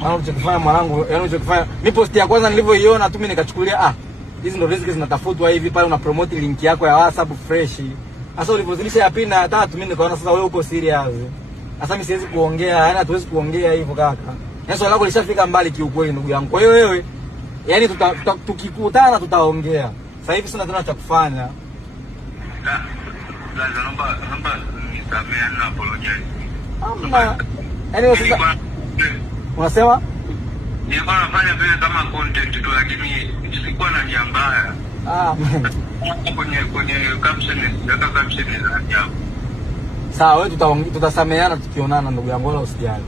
Maana ulichokifanya mwanangu, yaani ulichokifanya, mimi post ya kwanza nilivyoiona tu mimi nikachukulia hizi ndo riziki zinatafutwa hivi, pale una promote link yako ya WhatsApp fresh. Sasa ulipozidisha ya pili na ya tatu mimi nikaona sasa wewe uko serious. Sasa mimi siwezi kuongea, yaani hatuwezi kuongea hivyo kaka. Yaani swali lako lishafika mbali kiukweli ndugu yangu. Kwa hiyo wewe yaani tukikutana tutaongea. Sasa hivi sina tena cha kufanya. Naomba nisamehe na apologize. Yaani wewe sasa unasema? Nilikuwa nafanya vile kama content tu, lakini sikuwa na nia mbaya. Kwenye caption za ajabu. Sawa, wewe tutasameheana tukionana ndugu yangu, wala usijali.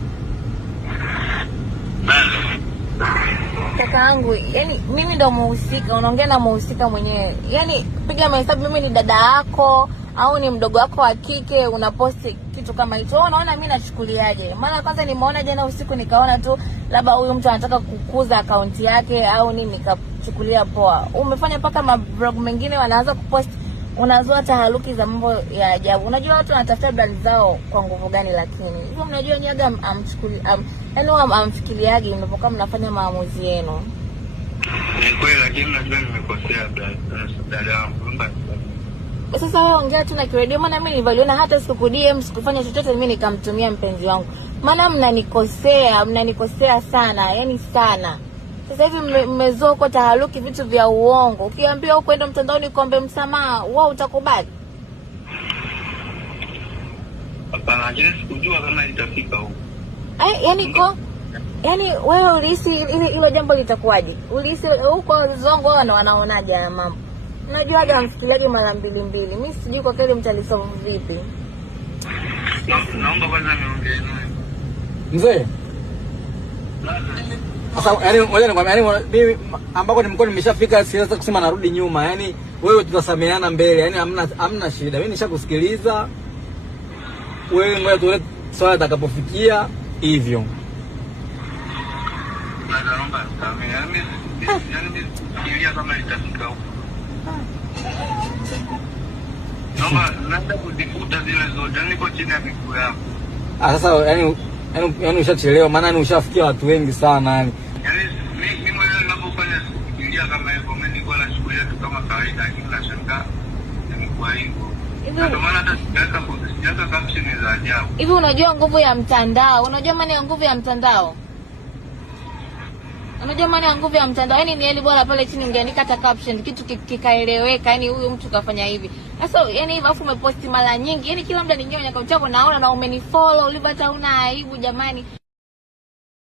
Kakaangu, yani mimi ndo muhusika, unaongea na muhusika mwenyewe. Yani piga mahesabu, mimi ni dada yako au ni mdogo wako wa kike, unaposti kitu kama hicho. Unaona mimi nachukuliaje? Maana kwanza nimeona jana usiku nikaona tu labda huyu mtu anataka kukuza akaunti yake au nini, nikachukulia poa. Umefanya paka mablog mengine wanaanza kupost, unazua taharuki za mambo ya ajabu. Unajua watu wanatafuta brand zao kwa nguvu gani, lakini hivyo mnajua nyaga yaani amfikiriaje mnapokuwa mnafanya maamuzi yenu. Ni kweli, lakini najua nimekosea dada yangu. Sasa wewe ongea tu na kiredio, maana mimi nilivyoona hata siku DM sikufanya chochote, mimi nikamtumia mpenzi wangu. Maana mnanikosea sana, yani sana. Sasa hivi mmezoa kwa taharuki vitu vya uongo. Ukiambiwa ukwenda mtandaoni kuombe msamaha, wewe utakubali? Hapana, sikujua kama itafika huko. Yaani wewe ulihisi hilo jambo litakuwaje? Ulihisi huko zongo wanaonaje haya mambo? Unajua hata mfikiriaje mara mbili. Mimi sijui kwa kweli mtalisolve vipi. Naomba kwanza niongee naye. Mzee. Sasa yaani ngoja nikwambie, yaani mimi ambako nimeshafika siwezi kusema narudi nyuma. Yaani wewe tutasameheana mbele. Yaani hamna shida. Mimi nishakusikiliza. Wewe ngoja tuone swala litakapofikia hivyo. Naomba samehe. Yaani fikiria kama itafika huko. Naomba kudifuta zile zote. Niko chini ya miguu yako. Sasa yaani ushachelewa, maana ni ushafikia watu wengi sana yani. Yaani mimi mwenyewe ninapofanya fikiria kama hivyo, mimi nilikuwa nashukulia tu kama kawaida, lakini nashangaa nimekuwa hivyo. Ndio maana hata sijaweka caption za ajabu. Hivi unajua nguvu ya mtandao? Unajua maana ya nguvu ya mtandao? Unajua maana ya nguvu ya mtandao? Yaani ni bora pale chini ungeandika hata caption kitu kikaeleweka, yaani huyu mtu kafanya hivi. Sasa yaani hivi afu umeposti mara nyingi. Yaani kila muda ninyonya akaunti yako naona na umenifollow, ulivyo hata una aibu jamani.